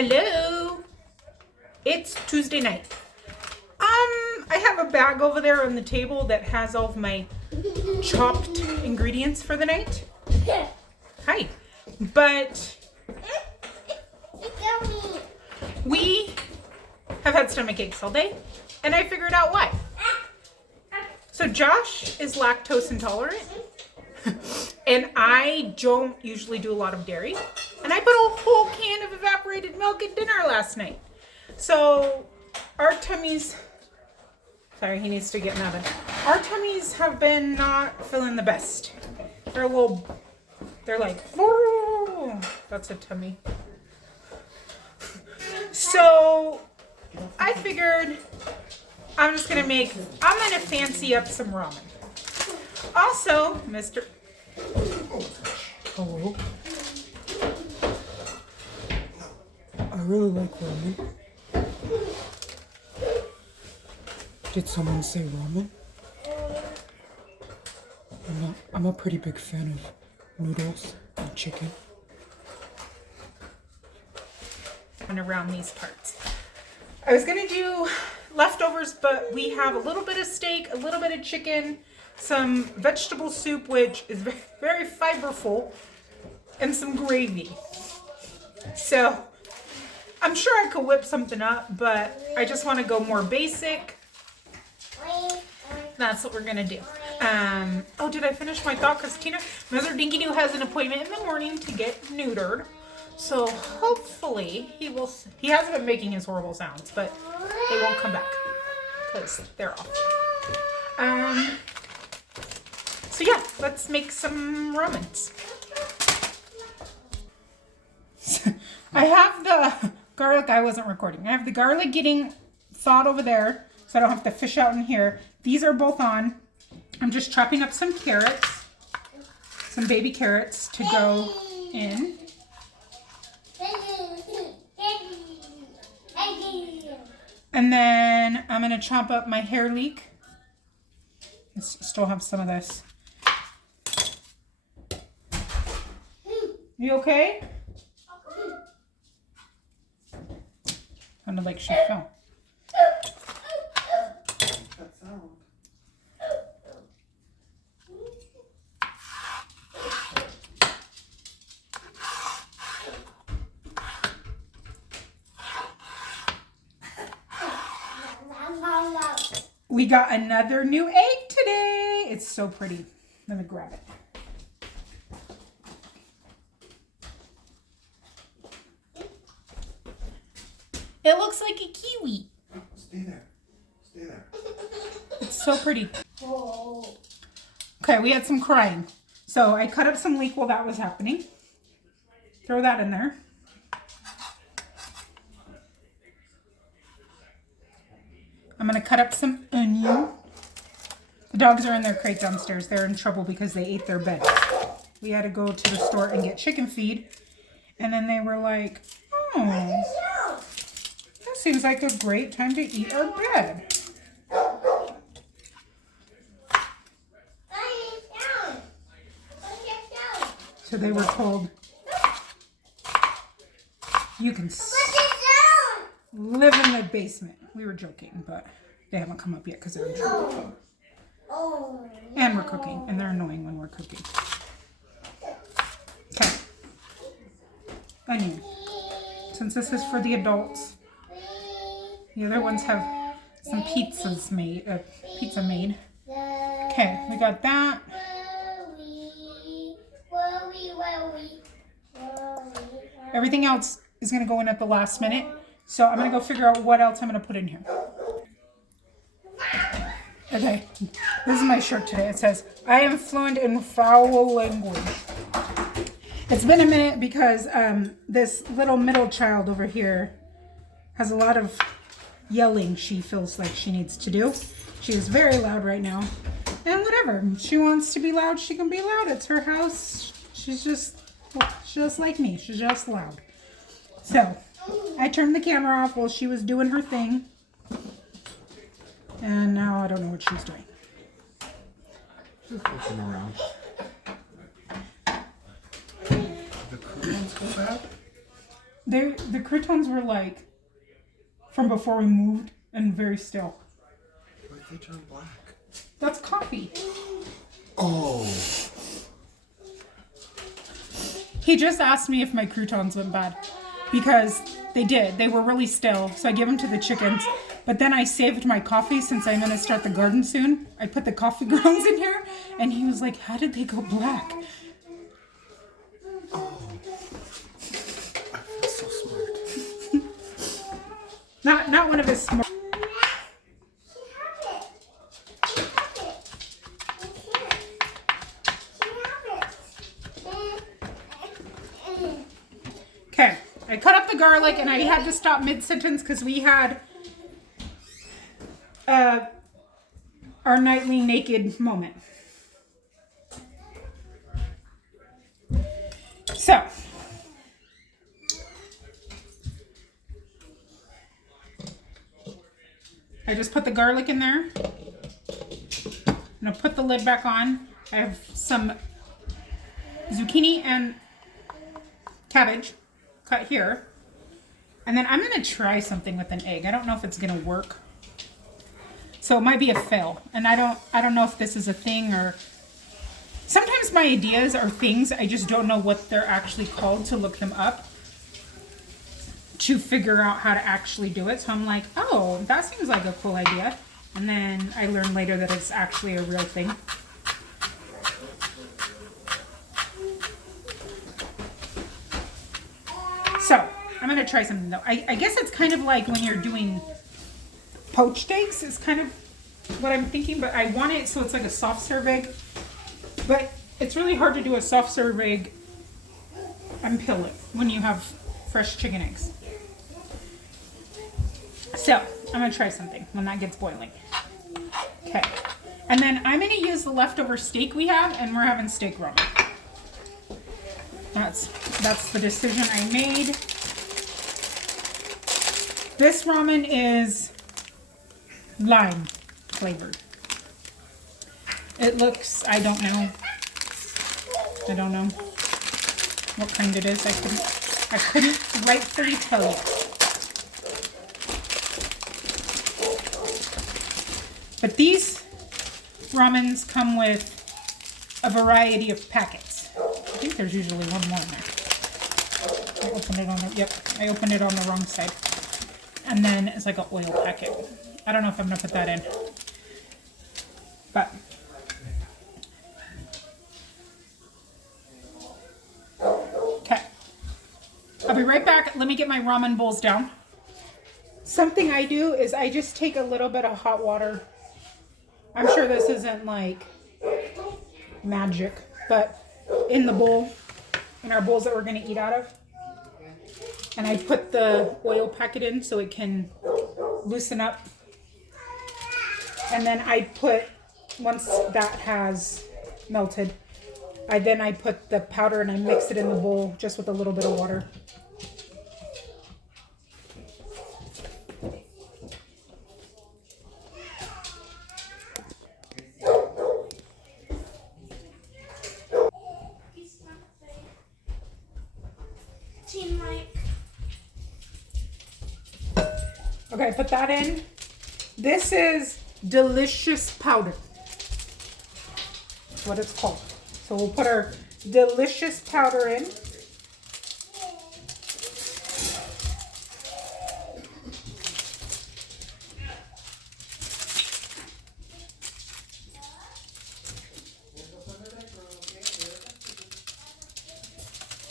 Hello. It's Tuesday night. I have a bag over there on the table that has all of my chopped ingredients for the night. Hi. But we have had stomach aches all day, and I figured out why. So Josh is lactose intolerant, and I don't usually do a lot of dairy. And I put a whole can of evaporated milk at dinner last night. So our tummies, sorry, he needs to get in the oven. Our tummies have been not feeling the best. They're like, whoa, that's a tummy. So I figured I'm gonna fancy up some ramen. Also, Mr. Hello. I really like ramen. Did someone say ramen? I'm a pretty big fan of noodles and chicken. And around these parts. I was gonna do leftovers, but we have a little bit of steak, a little bit of chicken, some vegetable soup, which is very, very fiberful, and some gravy. So I'm sure I could whip something up, but I just want to go more basic. That's what we're gonna do. Oh, did I finish my thought? Because Mother Dinky Doo has an appointment in the morning to get neutered. So hopefully he will. He hasn't been making his horrible sounds, but they won't come back because they're off. So yeah, let's make some ramens. I have the garlic. I wasn't recording. I have the garlic getting thawed over there, so I don't have to fish out in here. These are both on. I'm just chopping up some carrots, some baby carrots to go in. And then I'm going to chop up my hair leek. I still have some of this. You okay? Kind of like she fell. We got another new egg today. It's so pretty. Let me grab it. It looks like a kiwi. Stay there. Stay there. It's so pretty. Okay, we had some crying. So I cut up some leek while that was happening. Throw that in there. I'm going to cut up some onion. The dogs are in their crate downstairs. They're in trouble because they ate their bed. We had to go to the store and get chicken feed. And then they were like, oh, that seems like a great time to eat our bed. So they were told, you can live in the basement. We were joking, but they haven't come up yet because they're in trouble. And we're cooking, and they're annoying when we're cooking. Okay. Onion. Since this is for the adults, the other ones have some pizza made. Okay, we got that. Everything else is going to go in at the last minute. So I'm going to go figure out what else I'm going to put in here. Okay, this is my shirt today. It says, I am fluent in foul language. It's been a minute because this little middle child over here has a lot of yelling she feels like she needs to do. She is very loud right now. And whatever, she wants to be loud, she can be loud. It's her house. She's just like me. She's just loud. So I turned the camera off while she was doing her thing. And now I don't know what she's doing. Just looking around. The cool ones go bad? The croutons were like from before we moved and very still. Why'd they turn black? That's coffee. Oh. He just asked me if my croutons went bad because they did. They were really still, so I gave them to the chickens. But then I saved my coffee since I'm going to start the garden soon. I put the coffee grounds in here, and he was like, how did they go black? Oh. I feel so smart. Not one of his smart. Okay, I cut up the garlic and I had to stop mid-sentence because we had our nightly naked moment. So, I just put the garlic in there. I'm gonna put the lid back on. I have some zucchini and cabbage cut here. And then I'm gonna try something with an egg. I don't know if it's gonna work. So it might be a fail. And I don't know if this is a thing or sometimes my ideas are things I just don't know what they're actually called to look them up to figure out how to actually do it. So I'm like, oh, that seems like a cool idea. And then I learn later that it's actually a real thing. So I'm gonna try something though. I guess it's kind of like when you're doing poached eggs is kind of what I'm thinking, but I want it so it's like a soft serve egg. But it's really hard to do a soft serve egg and peel it when you have fresh chicken eggs. So I'm gonna try something when that gets boiling. Okay. And then I'm gonna use the leftover steak we have, and we're having steak ramen. That's the decision I made. This ramen is lime flavored. It looks, I don't know what kind it is. I couldn't rightfully tell you. But these ramens come with a variety of packets. I think there's usually one more in there. I opened it on the wrong side. And then it's like an oil packet. I don't know if I'm gonna put that in. But okay. I'll be right back. Let me get my ramen bowls down. Something I do is I just take a little bit of hot water. I'm sure this isn't like magic, but in the bowl, in our bowls that we're gonna eat out of. And I put the oil packet in so it can loosen up. And then I put, once that has melted, I put the powder and I mix it in the bowl just with a little bit of water. Okay, put that in. This is delicious powder. That's what it's called. So we'll put our delicious powder in.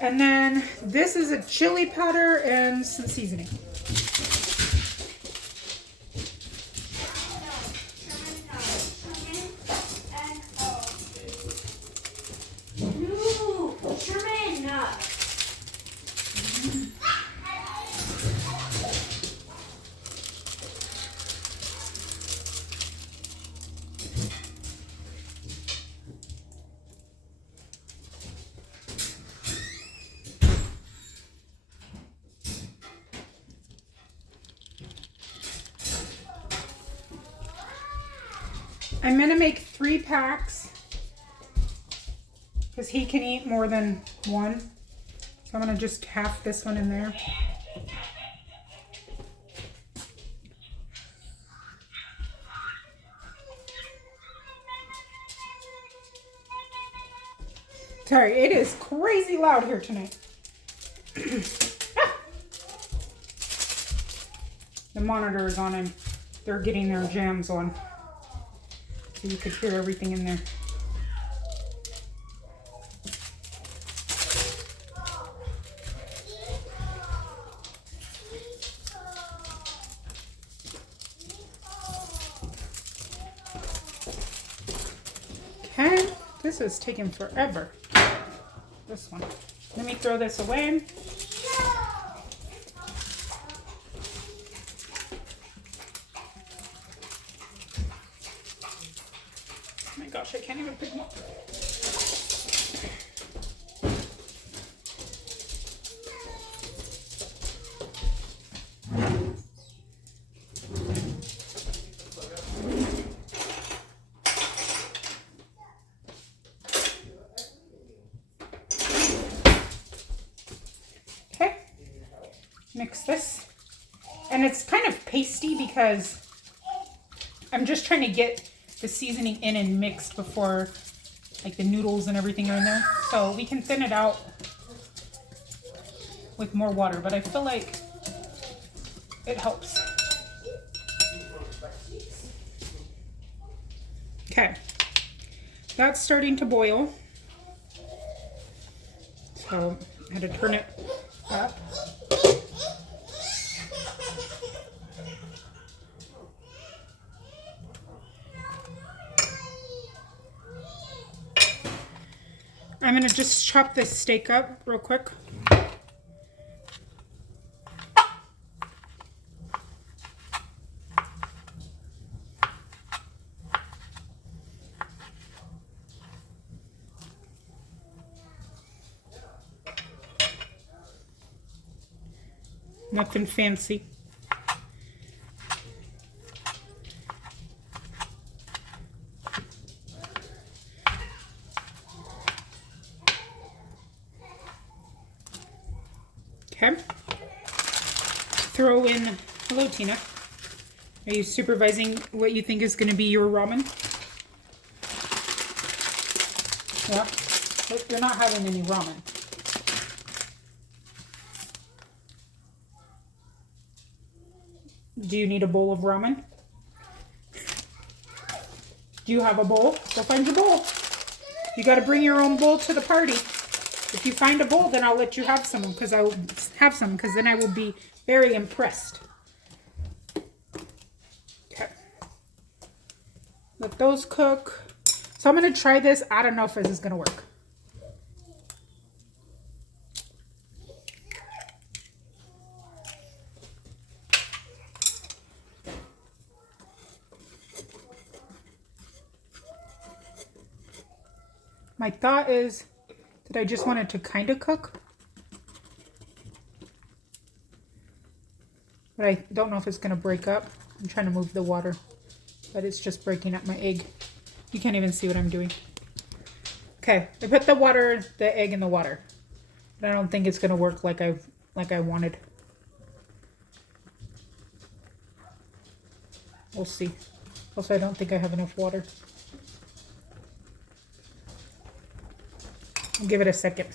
And then this is a chili powder and some seasoning. I'm gonna make 3 packs because he can eat more than one. So I'm going to just half this one in there. Sorry, it is crazy loud here tonight. Ah! The monitor is on and they're getting their jams on. So you could hear everything in there. Okay, this is taking forever. This one. Let me throw this away. Oh my gosh, I can't even pick them up. Mix this, and it's kind of pasty because I'm just trying to get the seasoning in and mixed before like the noodles and everything are in there, so we can thin it out with more water, but I feel like it helps. Okay, that's starting to boil, so I had to turn it up. I'm going to just chop this steak up real quick. Nothing fancy. Okay. Throw in, hello Tina. Are you supervising what you think is going to be your ramen? Yeah. But you're not having any ramen. Do you need a bowl of ramen? Do you have a bowl? Go find your bowl. You got to bring your own bowl to the party. If you find a bowl, then I'll let you have some because then I will be very impressed. Okay. Let those cook. So I'm going to try this. I don't know if this is going to work. My thought is that I just want it to kind of cook. But I don't know if it's going to break up. I'm trying to move the water, but it's just breaking up my egg. You can't even see what I'm doing. Okay, I put the egg in the water. But I don't think it's going to work like I wanted. We'll see. Also, I don't think I have enough water. I'll give it a second.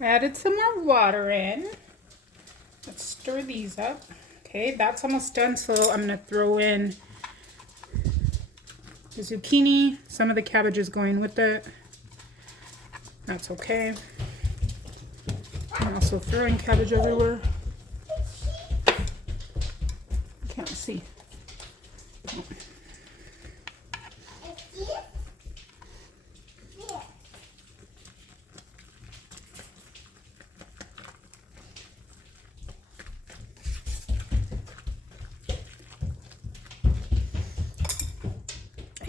Added some more water in. Let's stir these up. Okay, that's almost done, so I'm going to throw in the zucchini. Some of the cabbage is going with it. That's okay. I'm also throwing cabbage everywhere. Can't see. Oh.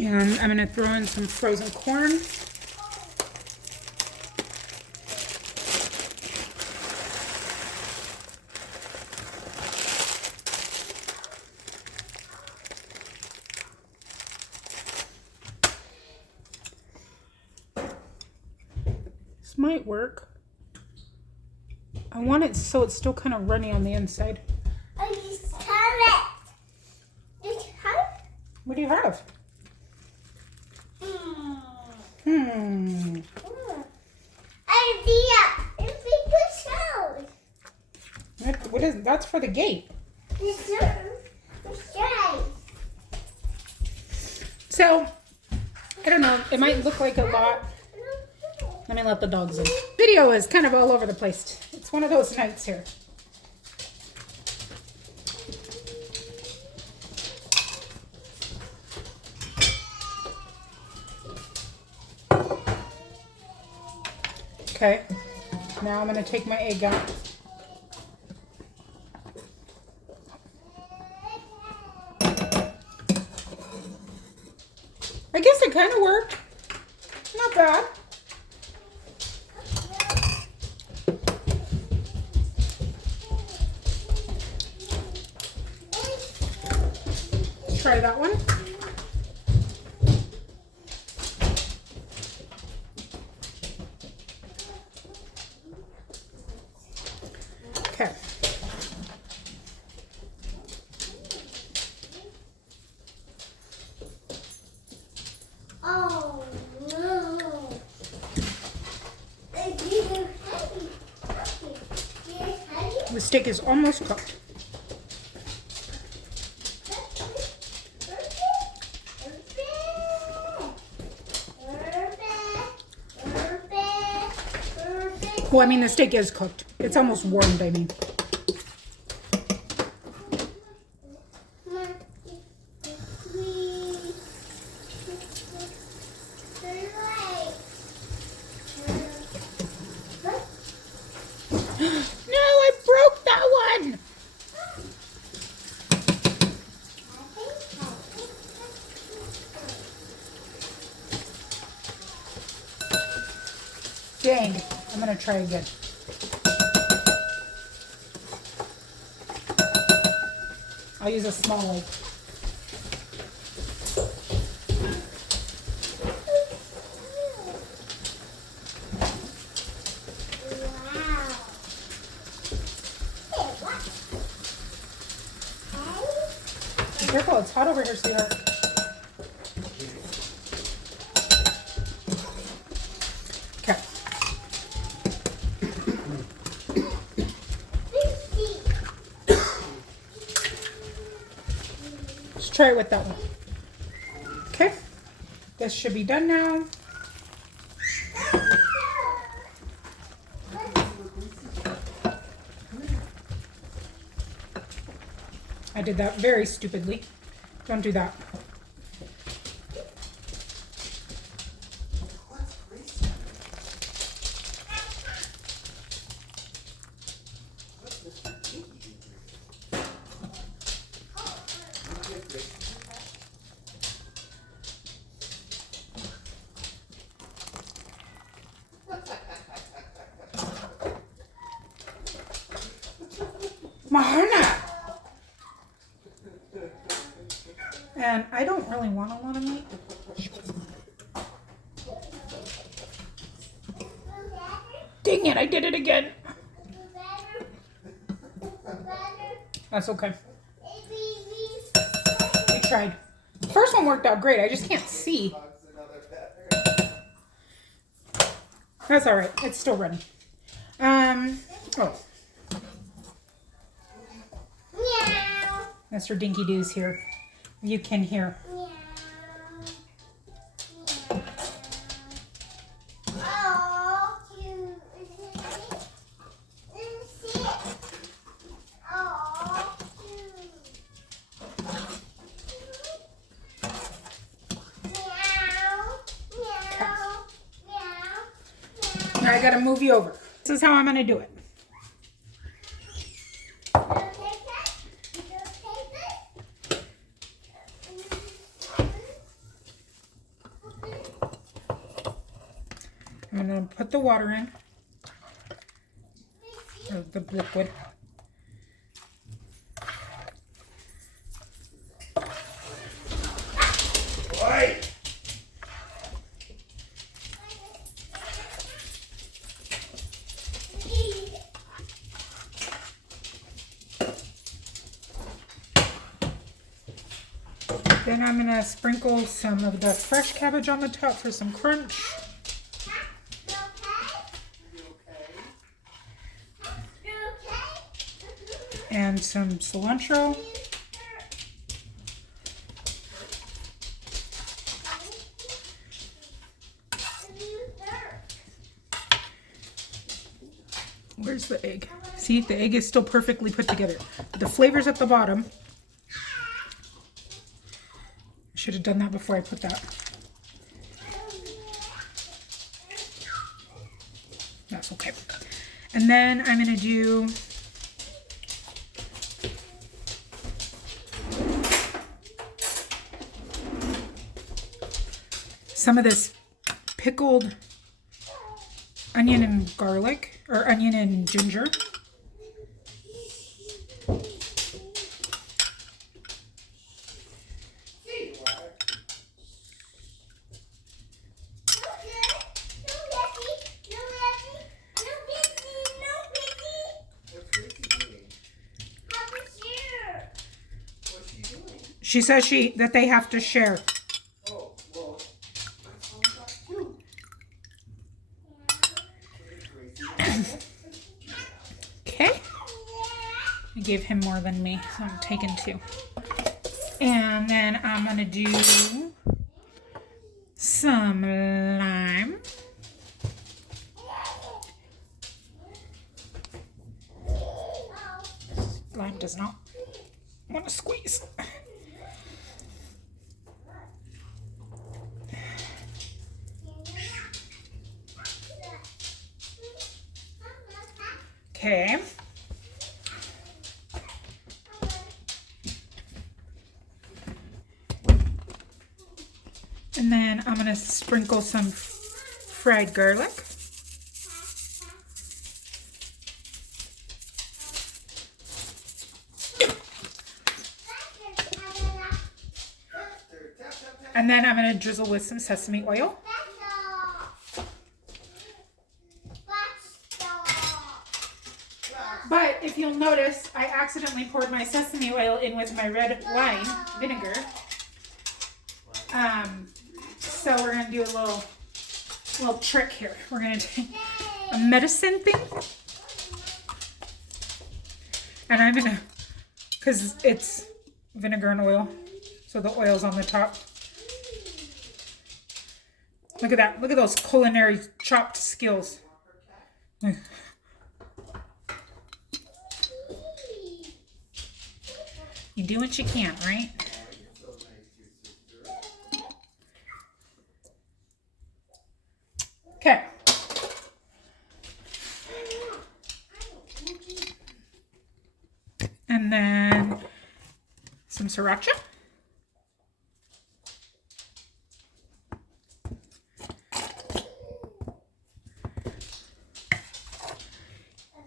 And I'm going to throw in some frozen corn. This might work. I want it so it's still kind of runny on the inside. I just have it. Just have What do you have? Idea. It's because sound. What is that's for the gate. It's right. So I don't know. It might look like a lot. Let me let the dogs in. Video is kind of all over the place. It's one of those nights here. Okay, now I'm going to take my egg out. I guess it kind of worked. Not bad. Let's try that one. Okay. Oh no. It's heavy. The steak is almost cooked. Well, I mean, the steak is cooked. It's almost warmed, I mean. No, I broke that one! Dang, I'm gonna try again. I'll use a small egg. Be careful, it's hot over here, sweetheart. Okay. Let's try it with that one. Okay. This should be done now. I did that very stupidly. Don't do that. Mahana! And I don't really want a lot of meat. Dang it, I did it again. That's okay. We tried. The first one worked out great. I just can't see. That's all right. It's still running. Oh. Mr. Dinky Doo's here. You can hear. Now I gotta move you over. This is how I'm gonna do it. I'm gonna put the water in, or the liquid. Then I'm gonna sprinkle some of the fresh cabbage on the top for some crunch. And some cilantro. Where's the egg? See, the egg is still perfectly put together. The flavor's at the bottom. I should have done that before I put that. That's okay. And then I'm gonna do some of this pickled onion and garlic, or onion and ginger. She says that they have to share. Oh, well, that's all I got too. Okay. I gave him more than me, so I'm taking 2. And then I'm gonna do some lime. Lime does not want to squeeze. Okay. And then I'm going to sprinkle some fried garlic. And then I'm going to drizzle with some sesame oil. But if you'll notice, I accidentally poured my sesame oil in with my red wine vinegar. So we're going to do a little trick here. We're going to take a medicine thing. And I'm going to, because it's vinegar and oil, so the oil's on the top. Look at that. Look at those culinary chopped skills. You do what you can, right? Okay. And then some sriracha.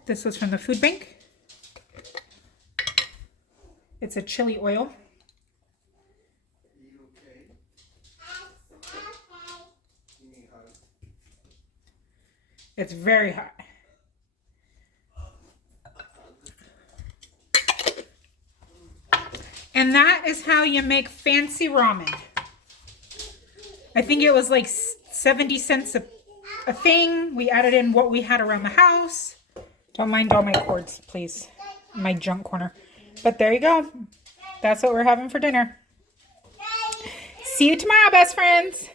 This was from the food bank. It's a chili oil. You okay? You need hugs? It's very hot. And that is how you make fancy ramen. I think it was like 70 cents a thing. We added in what we had around the house. Don't mind all my cords, please. My junk corner. But there you go. That's what we're having for dinner. See you tomorrow, best friends.